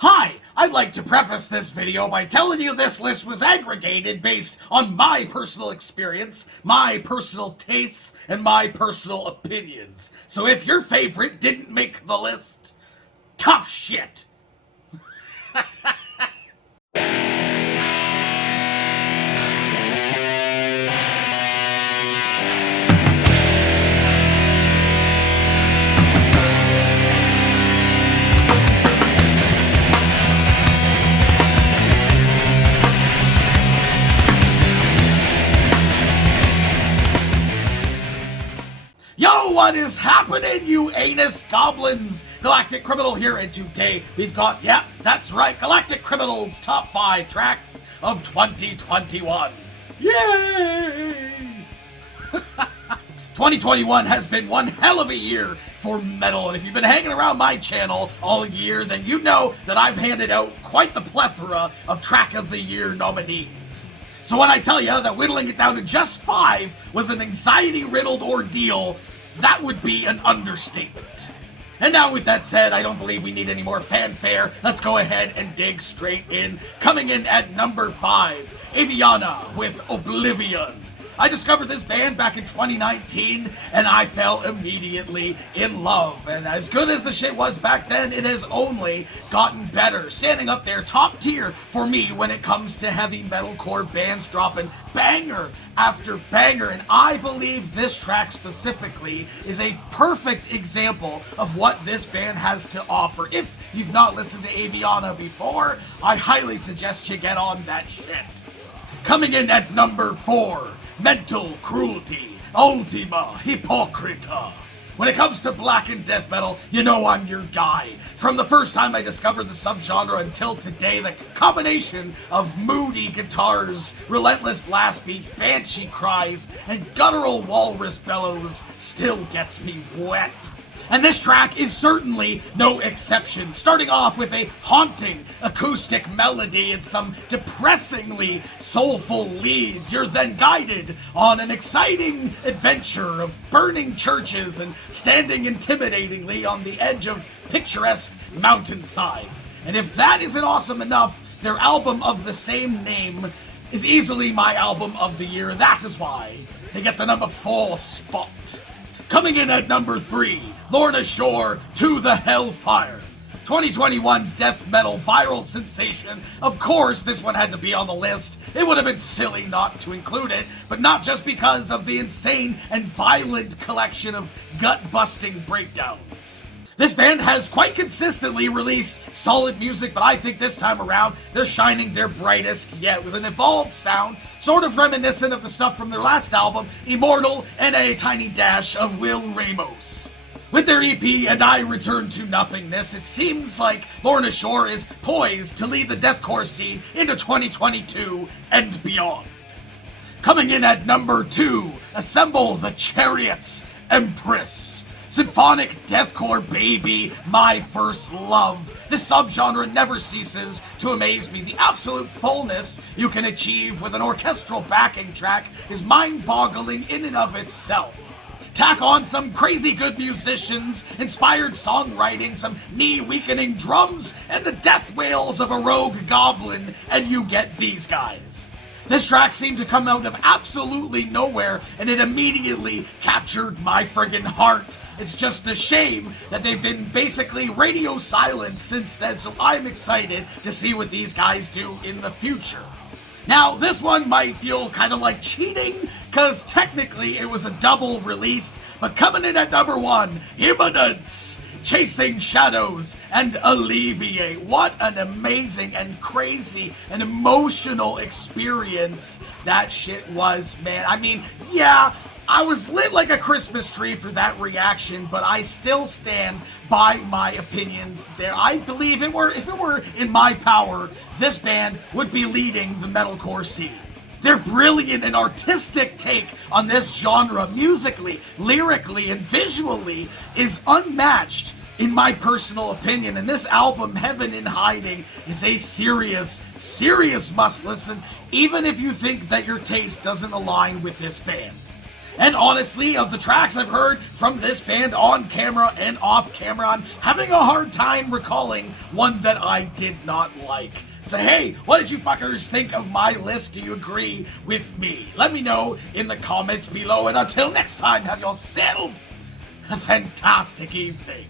Hi, I'd like to preface this video by telling you this list was aggregated based on my personal experience, my personal tastes, and my personal opinions. So if your favorite didn't make the list, tough shit. Yo, what is happening, you anus goblins? Galactic Criminal here, and today we've got, that's right, Galactic Criminal's top 5 tracks of 2021. Yay! 2021 has been one hell of a year for metal, and if you've been hanging around my channel all year, then you know that I've handed out quite the plethora of Track of the Year nominees. So when I tell you that whittling it down to just 5 was an anxiety-riddled ordeal, that would be an understatement. And now with that said, I don't believe we need any more fanfare. Let's go ahead and dig straight in. Coming in at number 5, Aviana with Oblivion. I discovered this band back in 2019, and I fell immediately in love. And as good as the shit was back then, it has only gotten better, standing up there top tier for me when it comes to heavy metalcore bands dropping banger after banger. And I believe this track specifically is a perfect example of what this band has to offer. If you've not listened to Aviana before, I highly suggest you get on that shit. Coming in at number 4, Mental Cruelty, Ultima Hypocrita. When it comes to black and death metal, you know I'm your guy. From the first time I discovered the subgenre until today, the combination of moody guitars, relentless blast beats, banshee cries, and guttural walrus bellows still gets me wet. And this track is certainly no exception, starting off with a haunting acoustic melody and some depressingly soulful leads. You're then guided on an exciting adventure of burning churches and standing intimidatingly on the edge of picturesque mountainsides. And if that isn't awesome enough, their album of the same name is easily my album of the year. That is why they get the number 4 spot. Coming in at number 3, Lorna Shore, To the Hellfire. 2021's death metal viral sensation. Of course, this one had to be on the list. It would have been silly not to include it, but not just because of the insane and violent collection of gut-busting breakdowns. This band has quite consistently released solid music, but I think this time around, they're shining their brightest yet with an evolved sound, sort of reminiscent of the stuff from their last album, Immortal, and a tiny dash of Will Ramos. With their EP, And I Return to Nothingness, it seems like Lorna Shore is poised to lead the deathcore scene into 2022 and beyond. Coming in at number 2, Assemble the Chariots, Empress. Symphonic deathcore baby, my first love. This subgenre never ceases to amaze me. The absolute fullness you can achieve with an orchestral backing track is mind-boggling in and of itself. Tack on some crazy good musicians, inspired songwriting, some knee-weakening drums, and the death wails of a rogue goblin, and you get these guys. This track seemed to come out of absolutely nowhere, and it immediately captured my friggin' heart. It's just a shame that they've been basically radio silent since then, so I'm excited to see what these guys do in the future. Now, this one might feel kind of like cheating, because technically it was a double release, but coming in at number 1, Imminence, Chasing Shadows, and Alleviate. What an amazing and crazy and emotional experience that shit was, man. I mean, yeah, I was lit like a Christmas tree for that reaction, but I still stand by my opinions there. I believe if it were in my power, this band would be leading the metalcore scene. Their brilliant and artistic take on this genre, musically, lyrically, and visually, is unmatched in my personal opinion. And this album, Heaven in Hiding, is a serious must listen, even if you think that your taste doesn't align with this band. And honestly, of the tracks I've heard from this band on camera and off camera, I'm having a hard time recalling one that I did not like. So hey, what did you fuckers think of my list? Do you agree with me? Let me know in the comments below, and until next time, have yourself a fantastic evening.